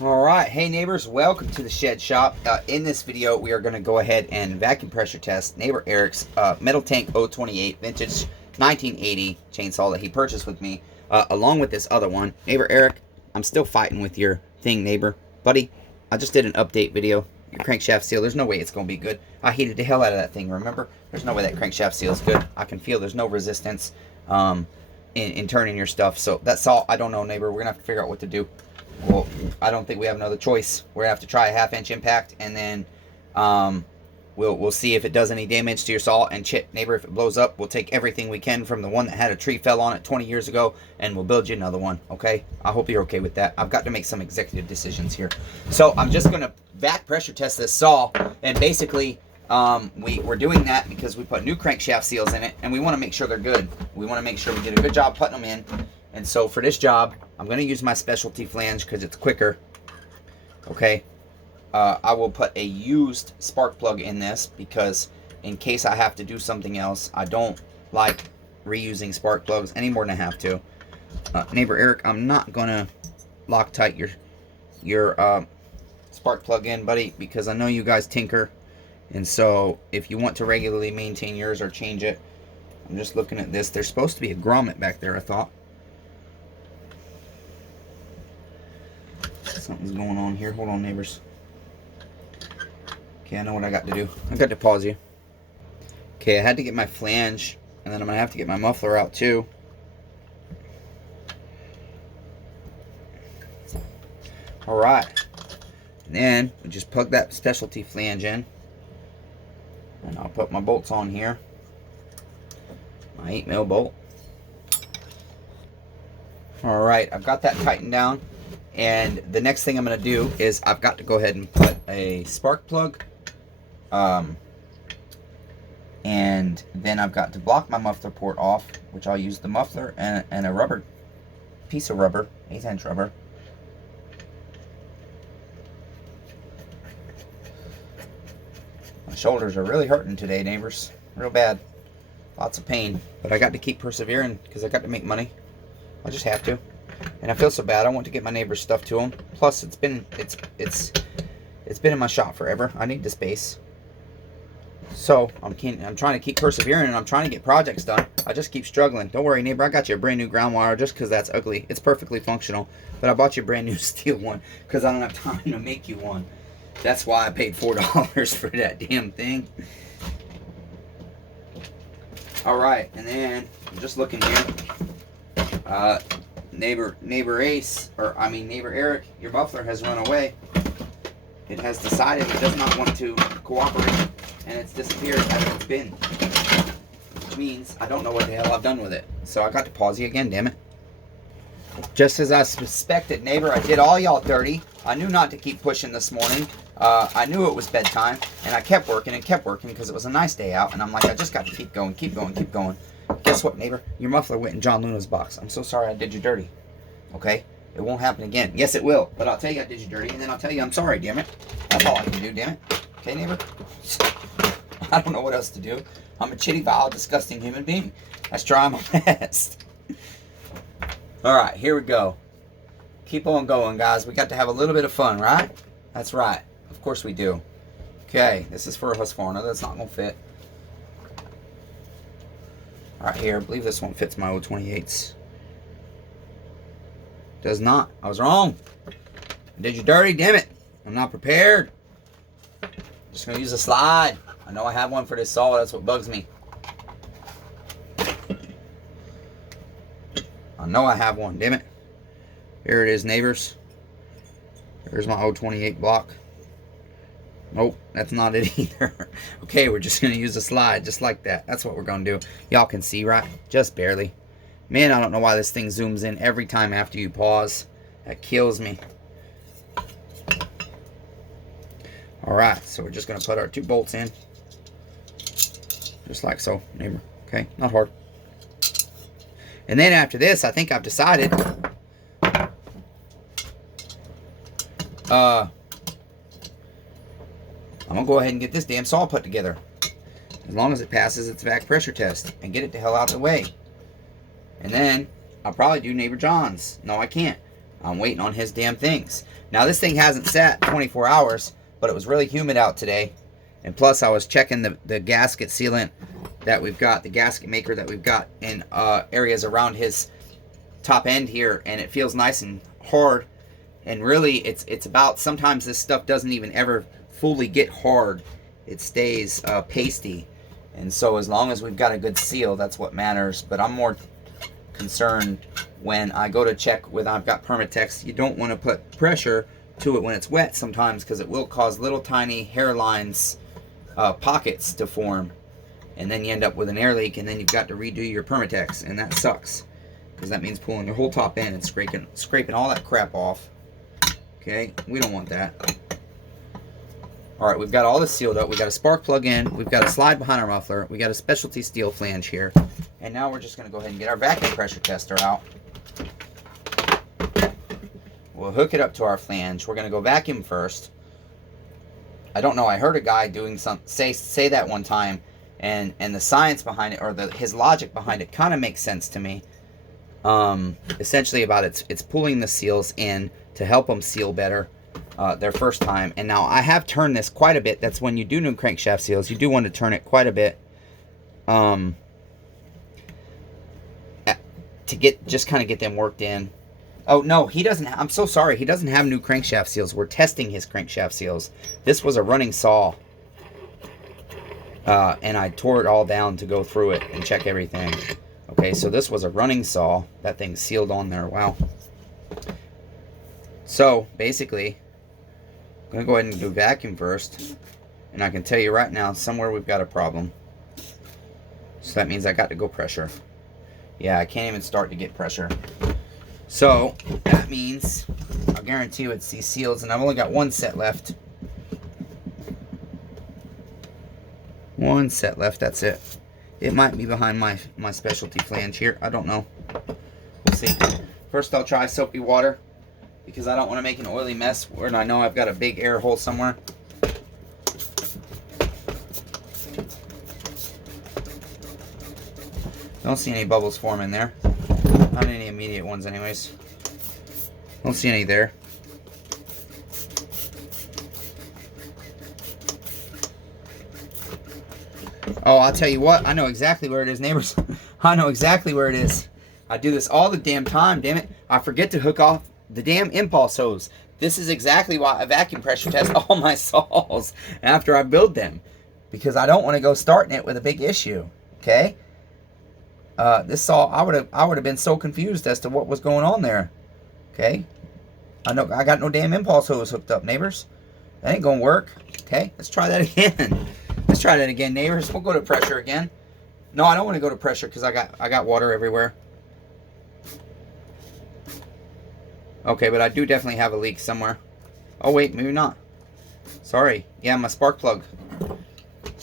Alright, hey neighbors, welcome to the Shed Shop. In this video, we are going to go ahead and vacuum pressure test neighbor Eric's Metal Tank 028 vintage 1980 chainsaw that he purchased with me, along with this other one. Neighbor Eric, I'm still fighting with your thing, neighbor. Buddy, I just did an update video. Your crankshaft seal, there's no way it's going to be good. I heated the hell out of that thing, remember? There's no way that crankshaft seal is good. I can feel there's no resistance in turning your stuff. So that's all. I don't know, neighbor. We're going to have to figure out what to do. Well, I don't think we have another choice. We're gonna have to try a 1/2 inch impact, and then we'll see if it does any damage to your saw. And neighbor, if it blows up, we'll take everything we can from the one that had a tree fell on it 20 years ago, and we'll build you another one. Okay? I hope you're okay with that. I've got to make some executive decisions here. So I'm just gonna vac pressure test this saw, and basically we're doing that because we put new crankshaft seals in it, and we want to make sure they're good. We want to make sure we get a good job putting them in. And so for this job, I'm going to use my specialty flange because it's quicker. Okay. I will put a used spark plug in this because in case I have to do something else, I don't like reusing spark plugs any more than I have to. Neighbor Eric, I'm not going to Loctite your spark plug in, buddy, because I know you guys tinker. And so if you want to regularly maintain yours or change it, I'm just looking at this. There's supposed to be a grommet back there, I thought. Something's going on here. Hold on, neighbors. Okay, I know what I got to do. I got to pause you. Okay, I had to get my flange, and then I'm going to have to get my muffler out too. Alright. And then we just plug that specialty flange in. And I'll put my bolts on here. My 8mm bolt. Alright, I've got that tightened down. And the next thing I'm going to do is I've got to go ahead and put a spark plug. And then I've got to block my muffler port off, which I'll use the muffler and a rubber piece of rubber, 1/8 inch rubber. My shoulders are really hurting today, neighbors. Real bad. Lots of pain. But I got to keep persevering because I got to make money. I just have to. And I feel so bad. I want to get my neighbor's stuff to him. Plus, it's been in my shop forever. I need the space. So I'm trying to keep persevering, and I'm trying to get projects done. I just keep struggling. Don't worry, neighbor. I got you a brand new ground wire just because that's ugly. It's perfectly functional. But I bought you a brand new Stihl one because I don't have time to make you one. That's why I paid $4 for that damn thing. All right, and then I'm just looking here. Neighbor Eric, your muffler has run away. It has decided it does not want to cooperate, and it's disappeared out of its bin. Which means I don't know what the hell I've done with it. So I got to pause you again, damn it. Just as I suspected, neighbor, I did all y'all dirty. I knew not to keep pushing this morning. I knew it was bedtime, and I kept working because it was a nice day out, and I'm like, I just got to keep going. Guess what, neighbor? Your muffler went in John Luna's box. I'm so sorry I did you dirty. Okay? It won't happen again. Yes, it will. But I'll tell you I did you dirty, and then I'll tell you I'm sorry, damn it. That's all I can do, damn it. Okay, neighbor? I don't know what else to do. I'm a chitty, vile, disgusting human being. Let's try my best. Alright, here we go. Keep on going, guys. We got to have a little bit of fun, right? That's right. Of course we do. Okay, this is for a Husqvarna. That's not going to fit. Right here, I believe this one fits my 028s. Does not. I was wrong. I did you dirty, damn it. I'm not prepared. Just gonna use a slide. I know I have one for this saw, that's what bugs me. I know I have one, damn it. Here it is, neighbors. There's my 028 block. Nope, that's not it either. Okay, we're just going to use a slide just like that. That's what we're going to do. Y'all can see, right? Just barely. Man, I don't know why this thing zooms in every time after you pause. That kills me. Alright, so we're just going to put our 2 bolts in. Just like so, neighbor. Okay, not hard. And then after this, I think I've decided... I'm going to go ahead and get this damn saw put together. As long as it passes its vac pressure test. And get it the hell out of the way. And then, I'll probably do Neighbor John's. No, I can't. I'm waiting on his damn things. Now, this thing hasn't sat 24 hours, but it was really humid out today. And plus, I was checking the gasket sealant that we've got, the gasket maker that we've got in areas around his top end here, and it feels nice and hard. And really, it's about, sometimes this stuff doesn't even ever fully get hard. It stays pasty. And so as long as we've got a good seal, that's what matters. But I'm more concerned when I go to check with, I've got Permatex, you don't want to put pressure to it when it's wet sometimes, because it will cause little tiny hairlines, pockets to form, and then you end up with an air leak, and then you've got to redo your Permatex, and that sucks, because that means pulling your whole top end and scraping all that crap off. Okay, we don't want that. Alright, we've got all this sealed up. We've got a spark plug in. We've got a slide behind our muffler. We got a specialty steel flange here. And now we're just going to go ahead and get our vacuum pressure tester out. We'll hook it up to our flange. We're going to go vacuum first. I don't know. I heard a guy doing say that one time, and the science behind it, or his logic behind it, kind of makes sense to me. Essentially about it's pulling the seals in to help them seal better their first time. And now I have turned this quite a bit. That's when you do new crankshaft seals, you do want to turn it quite a bit to kind of get them worked in. Oh no, he doesn't. I'm so sorry. He doesn't have new crankshaft seals. We're testing his crankshaft seals. This was a running saw, and I tore it all down to go through it and check everything. Okay, so this was a running saw. That thing's sealed on there. Wow. So basically, I'm gonna go ahead and do vacuum first, and I can tell you right now, somewhere we've got a problem. So that means I got to go pressure. Yeah, I can't even start to get pressure. So that means I'll guarantee you it's these seals, and I've only got one set left. One set left, that's it. It might be behind my specialty flange here. I don't know. We'll see. First I'll try soapy water, because I don't want to make an oily mess when I know I've got a big air hole somewhere. Don't see any bubbles forming there. Not any immediate ones anyways. Don't see any there. Oh, I'll tell you what. I know exactly where it is, neighbors. I know exactly where it is. I do this all the damn time, damn it. I forget to hook off the damn impulse hose. This is exactly why I vacuum pressure test all my saws after I build them. Because I don't want to go starting it with a big issue. Okay? This saw, I would have been so confused as to what was going on there. Okay? I got no damn impulse hose hooked up, neighbors. That ain't gonna work. Okay? Let's try that again. Let's try that again, neighbors. We'll go to pressure again. No, I don't want to go to pressure because I got water everywhere. Okay, but I do definitely have a leak somewhere. Oh wait, maybe not. Sorry. Yeah, my spark plug.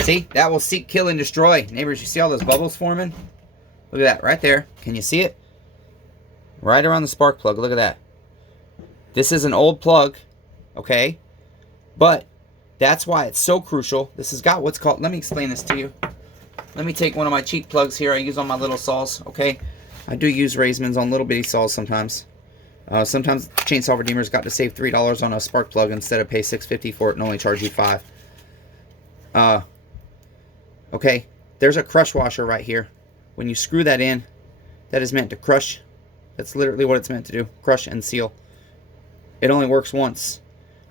See? That will seek, kill, and destroy. Neighbors, you see all those bubbles forming? Look at that, right there. Can you see it? Right around the spark plug. Look at that. This is an old plug, okay? But that's why it's so crucial. This has got what's called, let me explain this to you. Let me take one of my cheap plugs here I use on my little saws, okay? I do use Raismans on little bitty saws sometimes. Sometimes Chainsaw Redeemer's got to save $3 on a spark plug instead of pay $6.50 for it and only charge you $5. Okay, there's a crush washer right here. When you screw that in, that is meant to crush. That's literally what it's meant to do. Crush and seal. It only works once.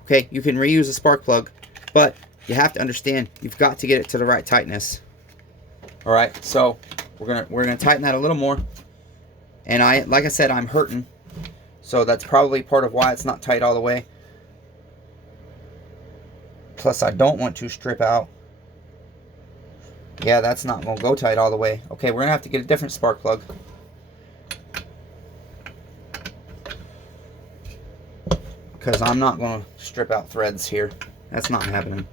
Okay, you can reuse a spark plug, but you have to understand you've got to get it to the right tightness. All right, so we're gonna tighten that a little more. And like I said, I'm hurting, so that's probably part of why it's not tight all the way. Plus, I don't want to strip out. Yeah, that's not gonna go tight all the way. Okay, we're gonna have to get a different spark plug. Because I'm not gonna strip out threads here. That's not happening.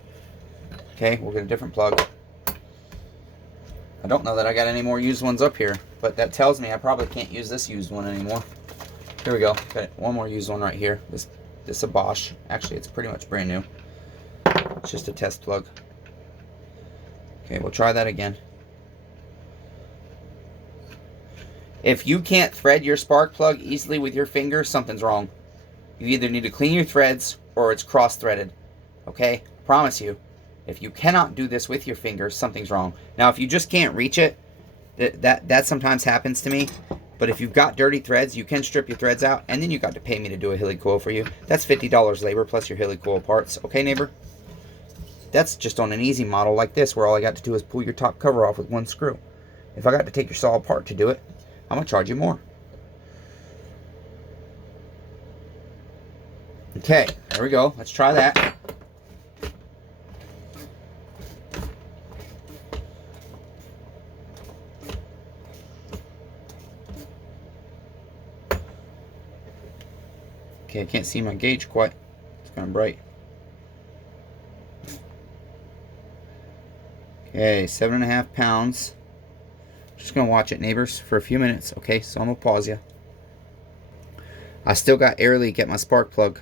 Okay, we'll get a different plug. I don't know that I got any more used ones up here, but that tells me I probably can't use this used one anymore. Here we go. Got one more used one right here. This is a Bosch. Actually, it's pretty much brand new. It's just a test plug. Okay, we'll try that again. If you can't thread your spark plug easily with your finger, something's wrong. You either need to clean your threads or it's cross-threaded. Okay? I promise you. If you cannot do this with your fingers, something's wrong. Now, if you just can't reach it, that sometimes happens to me. But if you've got dirty threads, you can strip your threads out, and then you got to pay me to do a Hilly coil for you. That's $50 labor plus your Hilly coil parts. Okay, neighbor? That's just on an easy model like this, where all I got to do is pull your top cover off with one screw. If I got to take your saw apart to do it, I'm going to charge you more. Okay, there we go. Let's try that. Okay, I can't see my gauge quite. It's kind of bright. Okay, 7.5 pounds. Just gonna watch it, neighbors, for a few minutes. Okay, so I'm gonna pause you. I still got air leak at my spark plug,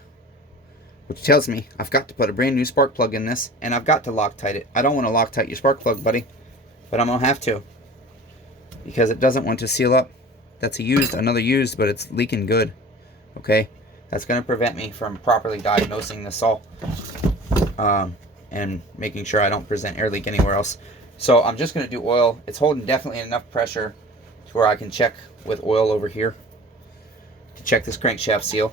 which tells me I've got to put a brand new spark plug in this, and I've got to Loctite it. I don't want to Loctite your spark plug, buddy, but I'm gonna have to, because it doesn't want to seal up. That's another used, but it's leaking good. Okay, that's gonna prevent me from properly diagnosing the saw and making sure I don't present air leak anywhere else. So I'm just gonna do oil. It's holding definitely enough pressure to where I can check with oil over here to check this crankshaft seal.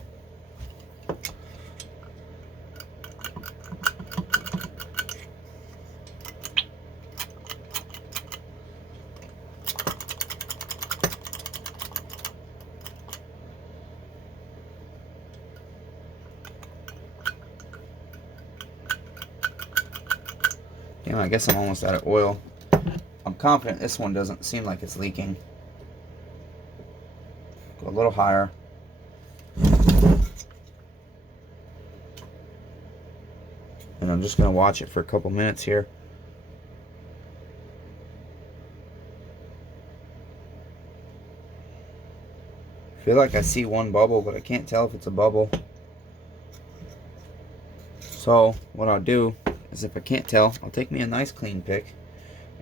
Yeah, I guess I'm almost out of oil. I'm confident this one doesn't seem like it's leaking. Go a little higher. And I'm just going to watch it for a couple minutes here. I feel like I see one bubble, but I can't tell if it's a bubble. So what I'll do is, if I can't tell, I'll take me a nice clean pick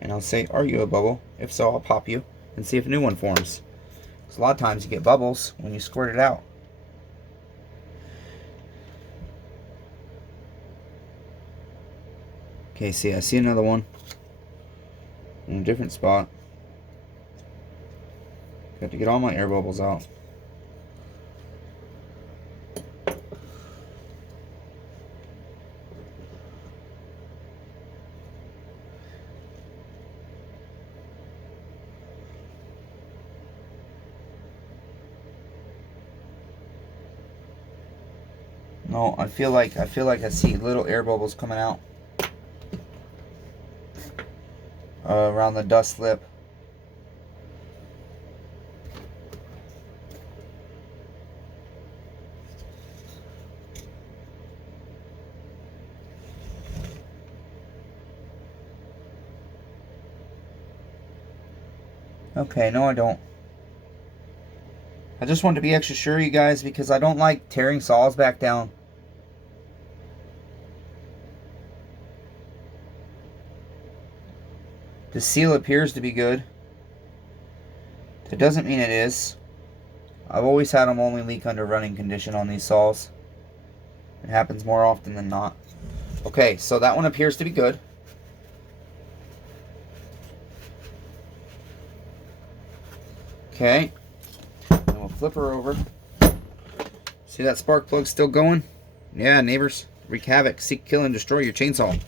and I'll say, are you a bubble? If so, I'll pop you and see if a new one forms. Because a lot of times you get bubbles when you squirt it out. Okay, see, I see another one in a different spot. Got to get all my air bubbles out. No, I feel like I see little air bubbles coming out around the dust lip. Okay, no I don't. I just wanted to be extra sure, you guys, because I don't like tearing saws back down. The seal appears to be good. That doesn't mean it is. I've always had them only leak under running condition on these saws. It happens more often than not. Okay, so that one appears to be good. Okay. And we'll flip her over. See that spark plug still going? Yeah, neighbors. Wreak havoc. Seek, kill, and destroy your chainsaw.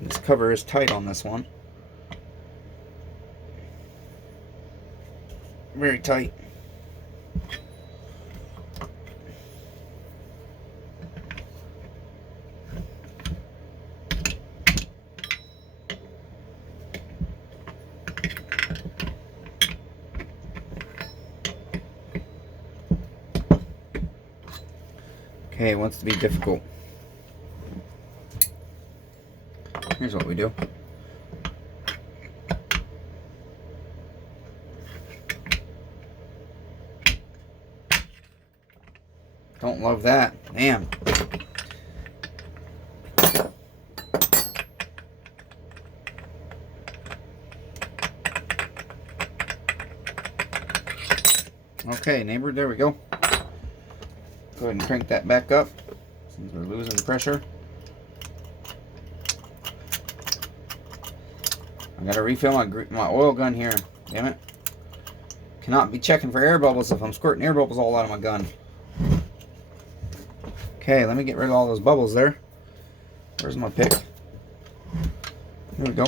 This cover is tight on this one. Very tight. Okay, it wants to be difficult. Here's what we do. Don't love that. Damn. Okay, neighbor, there we go. Go ahead and crank that back up since we're losing the pressure. I gotta refill my oil gun here. Damn it. Cannot be checking for air bubbles if I'm squirting air bubbles all out of my gun. Okay, let me get rid of all those bubbles there. Where's my pick? Here we go.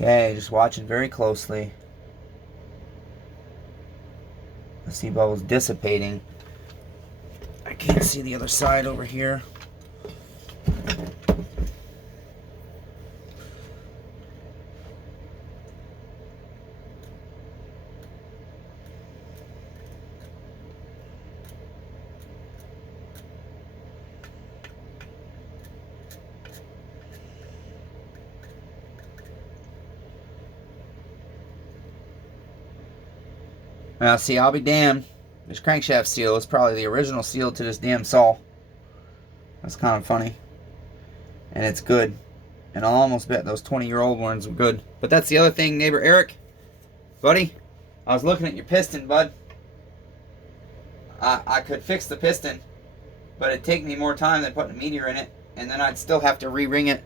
Okay, just watching very closely. I see bubbles dissipating. I can't see the other side over here. Now, see, I'll be damned. This crankshaft seal is probably the original seal to this damn saw. That's kind of funny. And it's good. And I'll almost bet those 20-year-old ones were good. But that's the other thing, neighbor Eric. Buddy, I was looking at your piston, bud. I could fix the piston, but it'd take me more time than putting a meteor in it. And then I'd still have to re-ring it.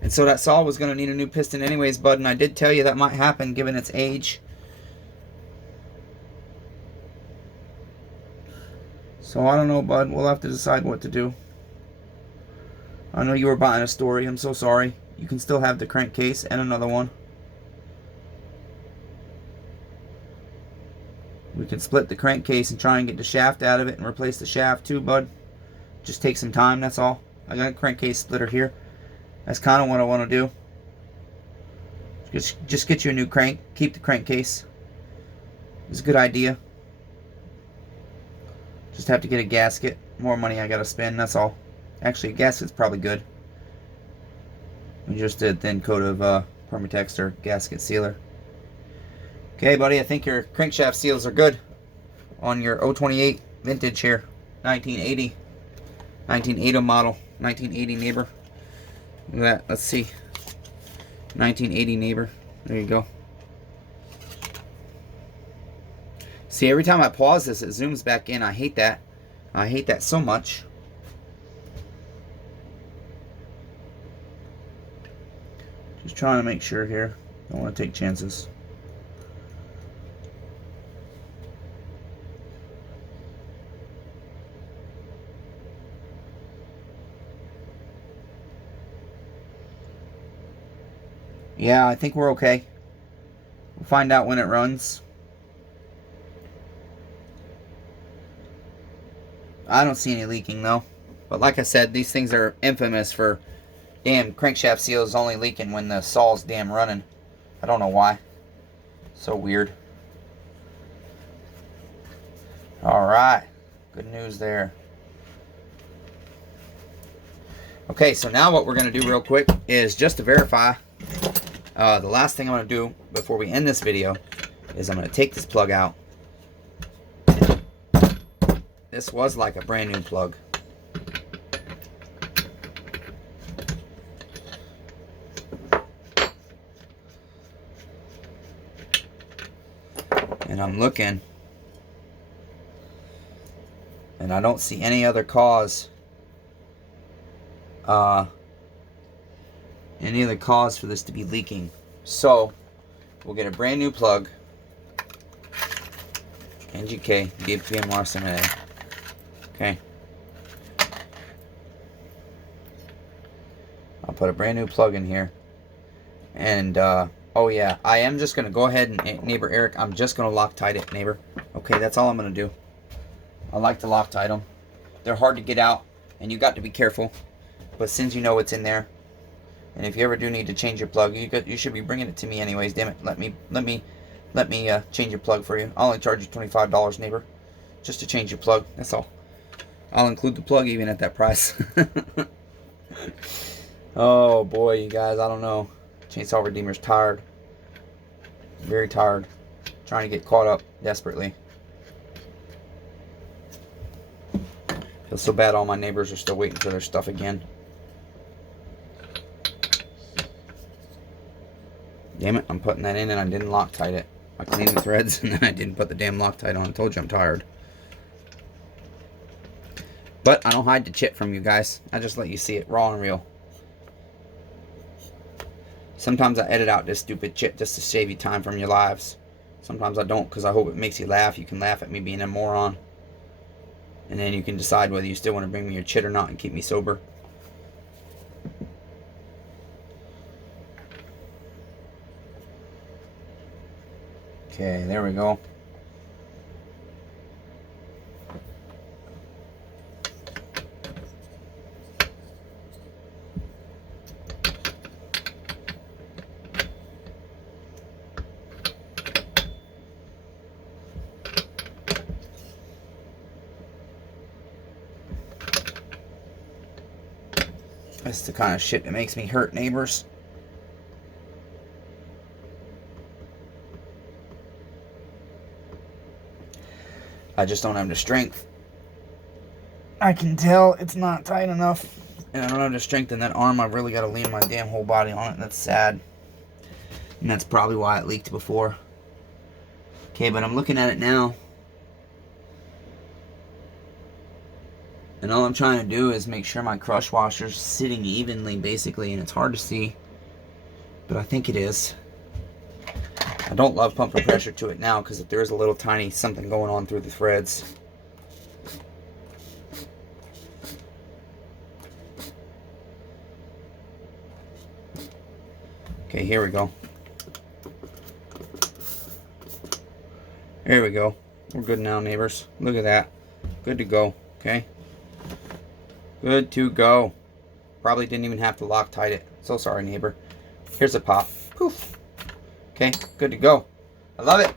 And so that saw was going to need a new piston anyways, bud. And I did tell you that might happen given its age. So I don't know, bud. We'll have to decide what to do. I know you were buying a story. I'm so sorry. You can still have the crankcase and another one. We can split the crankcase and try and get the shaft out of it and replace the shaft too, bud. Just take some time, that's all. I got a crankcase splitter here. That's kind of what I want to do. Just get you a new crank. Keep the crankcase. It's a good idea. Just have to get a gasket. More money I gotta spend, that's all. Actually, a gasket's probably good. We just did a thin coat of Permatex or gasket sealer. Okay, buddy, I think your crankshaft seals are good on your 028 vintage here. 1980. 1980 model. 1980 neighbor. Look at that. Let's see. 1980 neighbor. There you go. See, every time I pause this, it zooms back in. I hate that. I hate that so much. Just trying to make sure here. Don't want to take chances. Yeah, I think we're okay. We'll find out when it runs. I don't see any leaking though. But like I said, these things are infamous for damn crankshaft seals only leaking when the saw's damn running. I don't know why. So weird. Alright. Good news there. Okay, so now what we're going to do real quick is just to verify. The last thing I'm going to do before we end this video is I'm going to take this plug out. This was like a brand new plug. And I'm looking, and I don't see any other cause for this to be leaking. So we'll get a brand new plug. NGK DPM RSMA. Okay. I'll put a brand new plug in here. And oh yeah, I am just gonna go ahead and neighbor Eric, I'm just gonna Loctite it, neighbor. Okay, that's all I'm gonna do. I like to Loctite them. They're hard to get out, and you got to be careful. But since you know it's in there, and if you ever do need to change your plug, you should be bringing it to me anyways. Damn it, let me change your plug for you. I'll only charge you $25, neighbor, just to change your plug. That's all. I'll include the plug even at that price. Oh boy, you guys, I don't know. Chainsaw Redeemer's tired. Very tired. Trying to get caught up desperately. Feels so bad all my neighbors are still waiting for their stuff again. Damn it, I'm putting that in and I didn't Loctite it. I cleaned the threads and then I didn't put the damn Loctite on. I told you I'm tired. But I don't hide the chit from you guys. I just let you see it raw and real. Sometimes I edit out this stupid chit just to save you time from your lives. Sometimes I don't because I hope it makes you laugh. You can laugh at me being a moron. And then you can decide whether you still want to bring me your chit or not and keep me sober. Okay, there we go. That's the kind of shit that makes me hurt neighbors. I just don't have the strength. I can tell it's not tight enough. And I don't have the strength in that arm. I've really got to lean my damn whole body on it. And that's sad. And that's probably why it leaked before. Okay, but I'm looking at it now. And all I'm trying to do is make sure my crush washer's sitting evenly, basically. And it's hard to see. But I think it is. I don't love pumping pressure to it now because if there is a little tiny something going on through the threads. Okay, here we go. There we go. We're good now, neighbors. Look at that. Good to go. Okay. Good to go. Probably didn't even have to Loctite it. So sorry, neighbor. Here's a pop. Poof. Okay, good to go. I love it.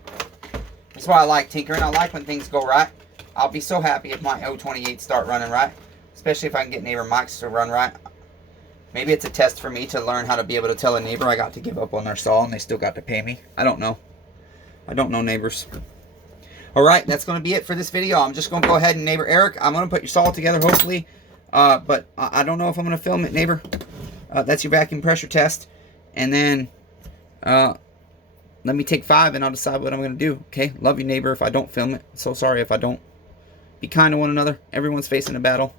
That's why I like tinkering. I like when things go right. I'll be so happy if my 028 start running right. Especially if I can get neighbor mics to run right. Maybe it's a test for me to learn how to be able to tell a neighbor I got to give up on their saw and they still got to pay me. I don't know. I don't know, neighbors. Alright, that's going to be it for this video. I'm just going to go ahead and neighbor Eric, I'm going to put your saw together hopefully. But I don't know if I'm going to film it, neighbor. That's your vacuum pressure test. And then let me take 5 and I'll decide what I'm going to do. Okay? Love you, neighbor, if I don't film it. So sorry if I don't. Be kind to one another. Everyone's facing a battle.